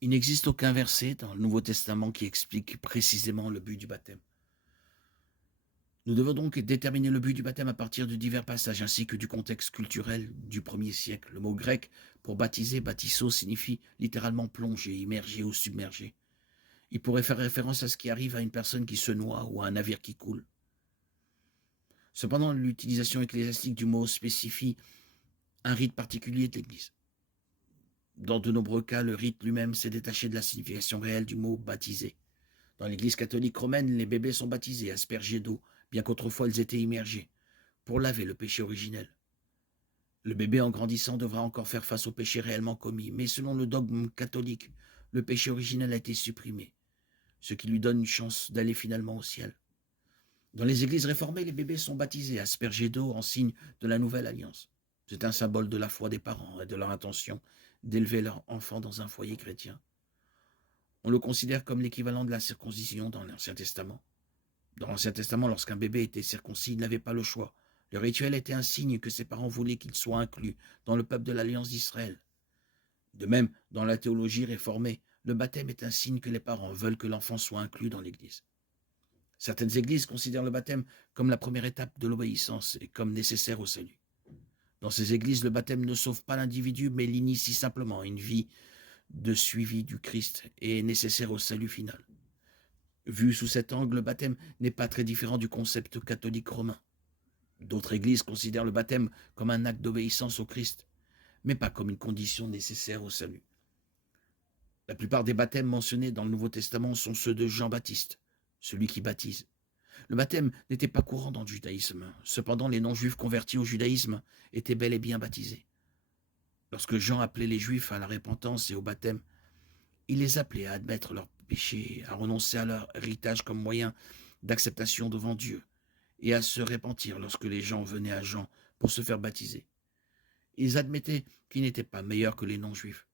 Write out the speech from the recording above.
Il n'existe aucun verset dans le Nouveau Testament qui explique précisément le but du baptême. Nous devons donc déterminer le but du baptême à partir de divers passages ainsi que du contexte culturel du 1er siècle. Le mot grec pour baptiser, baptisso, signifie littéralement plonger, immerger ou submerger. Il pourrait faire référence à ce qui arrive à une personne qui se noie ou à un navire qui coule. Cependant, l'utilisation ecclésiastique du mot spécifie un rite particulier de l'Église. Dans de nombreux cas, le rite lui-même s'est détaché de la signification réelle du mot baptiser. Dans l'Église catholique romaine, les bébés sont baptisés, aspergés d'eau, bien qu'autrefois ils étaient immergés, pour laver le péché originel. Le bébé en grandissant devra encore faire face au péché réellement commis, mais selon le dogme catholique, le péché originel a été supprimé, ce qui lui donne une chance d'aller finalement au ciel. Dans les églises réformées, les bébés sont baptisés, aspergés d'eau en signe de la nouvelle alliance. C'est un symbole de la foi des parents et de leur intention d'élever leur enfant dans un foyer chrétien. On le considère comme l'équivalent de la circoncision dans l'Ancien Testament. Dans l'Ancien Testament, lorsqu'un bébé était circoncis, il n'avait pas le choix. Le rituel était un signe que ses parents voulaient qu'il soit inclus dans le peuple de l'Alliance d'Israël. De même, dans la théologie réformée, le baptême est un signe que les parents veulent que l'enfant soit inclus dans l'Église. Certaines églises considèrent le baptême comme la première étape de l'obéissance et comme nécessaire au salut. Dans ces églises, le baptême ne sauve pas l'individu, mais l'initie simplement à une vie de suivi du Christ et est nécessaire au salut final. Vu sous cet angle, le baptême n'est pas très différent du concept catholique romain. D'autres églises considèrent le baptême comme un acte d'obéissance au Christ, mais pas comme une condition nécessaire au salut. La plupart des baptêmes mentionnés dans le Nouveau Testament sont ceux de Jean-Baptiste, celui qui baptise. Le baptême n'était pas courant dans le judaïsme. Cependant, les non-juifs convertis au judaïsme étaient bel et bien baptisés. Lorsque Jean appelait les juifs à la repentance et au baptême, il les appelait à admettre leurs péchés, à renoncer à leur héritage comme moyen d'acceptation devant Dieu et à se repentir lorsque les gens venaient à Jean pour se faire baptiser. Ils admettaient qu'ils n'étaient pas meilleurs que les non-juifs.